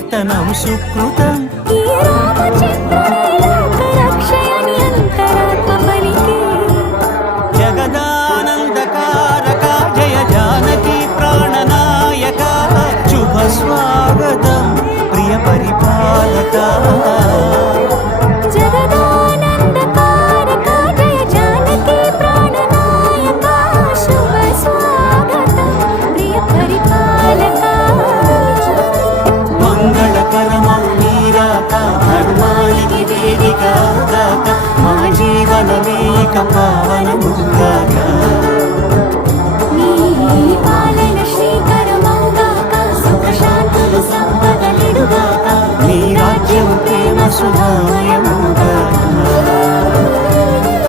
కీర్తనం సుకృతం ఈ రామచంద్రుని లోకరక్షయని అంతరాత్మ పలికే జగదానందకారక జయ జానకి ప్రాణనాయక శుభ స్వాగతం ప్రియ పరిపాలక జగదానందకారక జయ జానకి ప్రాణనాయక శుభ స్వాగతం ప్రియ పరిపాలక మంగళకరమౌ నీరాక ధర్మానికి వేదిక దాత మా జీవనమేక పావనముగా